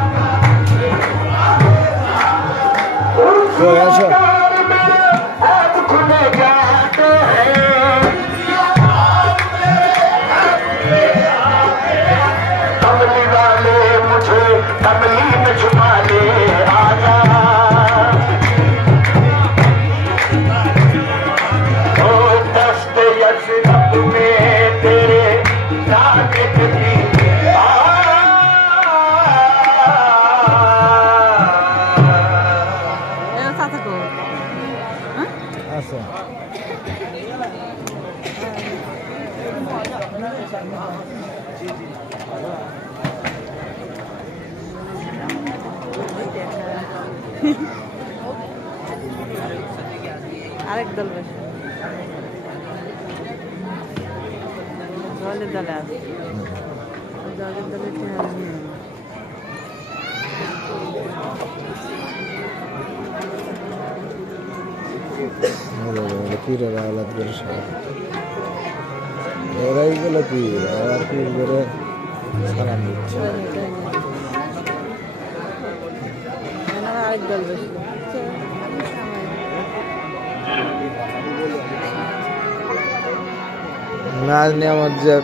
Bye. আরেক দল বেশি দলের দলে আছে। দলের দলে চেহারা নিয়ে নেবে। কি রে এরাই গেল কি? আর কি করে সালাম দিচ্ছে? নাজ যে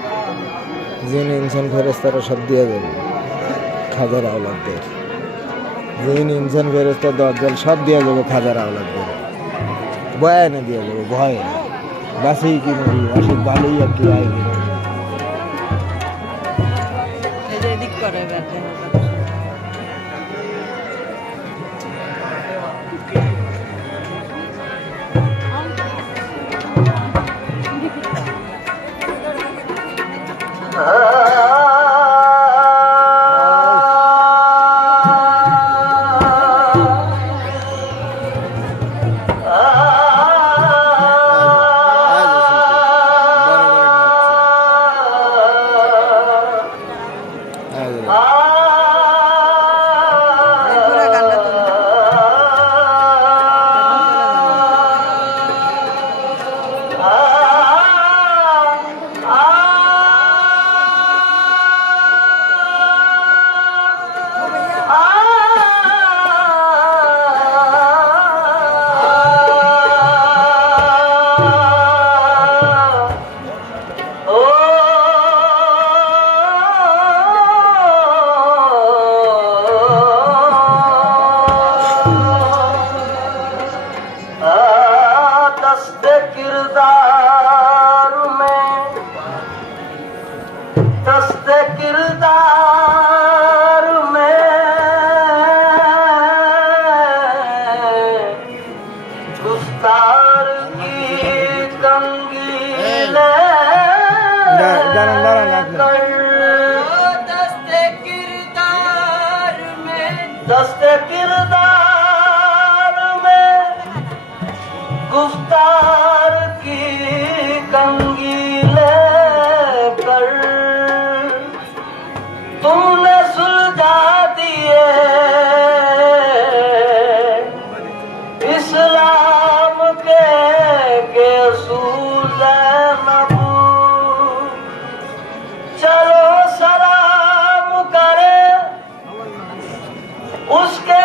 জিন ইনসান সব দিয়ে দেবে, খাজার আওলাদদের। জিন ইনসান দরজাল সব দিয়ে দেবে, খাজার আওলাদদের। ভয় না দিয়ে দেবে, ভয়। বাসেই কি মরি বাসে ভালোই আর কি আয় मस्त किरदार में दस्त किरदार में गुस्तार की तंगी दस्त किरदार में दस्त किरदार Busque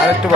আর একটু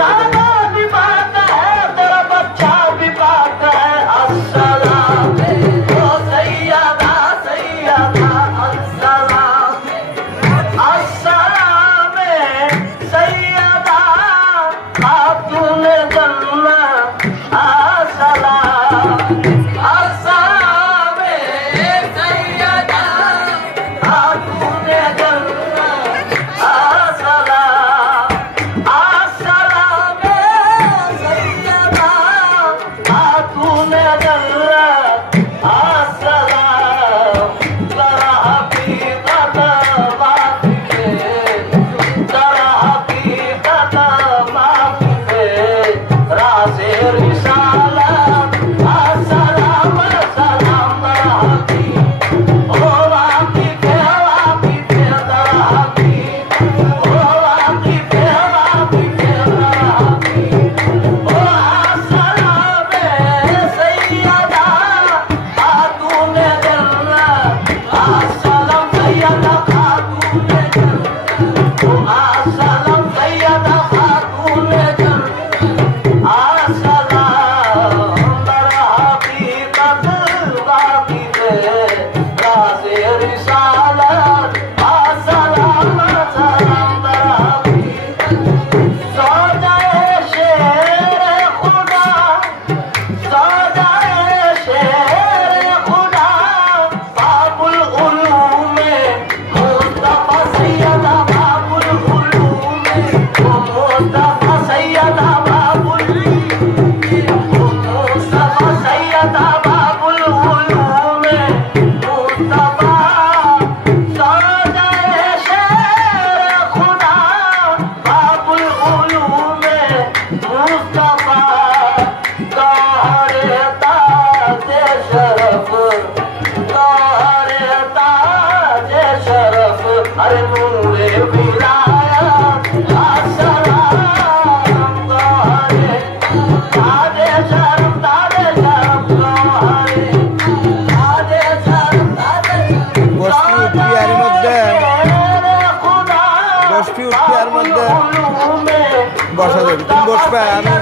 বসা যাবে তুমি বসবে আমি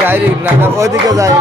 ডাইরেক্ট না ওইদিকে যাই।